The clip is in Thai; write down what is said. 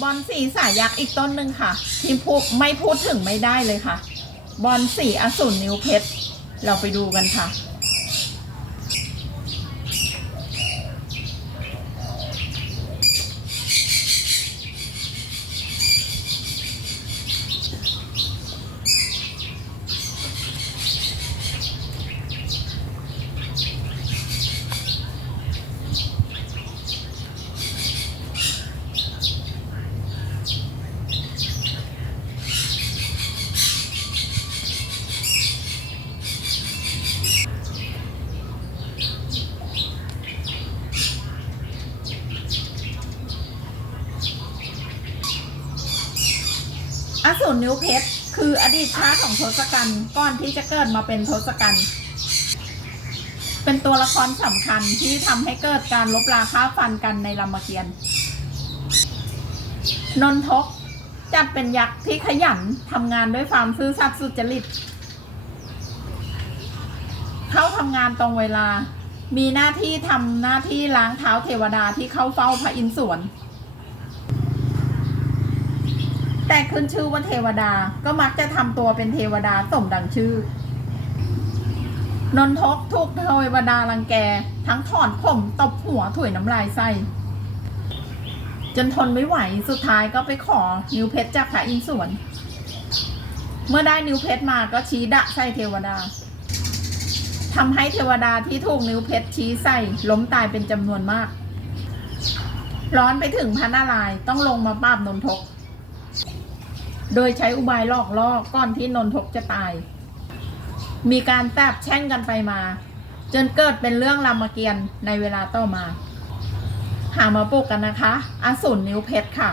บอลสีสายยักษ์อีกต้นหนึ่งค่ะที่พูดไม่พูดถึงไม่ได้เลยค่ะ บอลสีอสูรนิ้วเพชร เราไปดูกันค่ะ อสูรนิ้วเพชรคืออดีตชาติของทศกัณฐ์ก่อนที่จะเกิดมาเป็นทศกัณฐ์เป็นตัวละครสำคัญที่ทำให้เกิดการลบราค่าฟันกันในรามเกียรติ์นนทกจัดเป็นยักษ์ที่ขยันทำงานด้วยความซื่อสัตย์สุจริต เข้าทำงานตรงเวลา มีหน้าที่ทำหน้าที่ล้างเท้าเทวดาที่เข้าเฝ้าพระอินทร์สวน แต่ขึ้นชื่อว่าเทวดาก็มักจะทำตัวเป็นเทวดาสมดังชื่อ นนทกถูกเทวดารังแก ทั้งถอนผมตบหัวถุยน้ำลายใส่จนทนไม่ไหวสุดท้ายก็ไปขอนิ้วเพชรจากพระอินทร์สวน เมื่อได้นิ้วเพชรมาก็ชี้ดะใส่เทวดาทำให้เทวดาที่ถูกนิ้วเพชรชี้ใส่ล้มตายเป็นจำนวนมาก ร้อนไปถึงพระนารายณ์ต้องลงมาปราบนนทก โดยใช้อุบายลอกล่อก่อนที่นนทกจะตาย มีการแตบแช่งกันไปมา จนเกิดเป็นเรื่องรามเกียรติ์ในเวลาต่อมา หามาปลุกกันนะคะ อสูรนิ้วเพชรค่ะ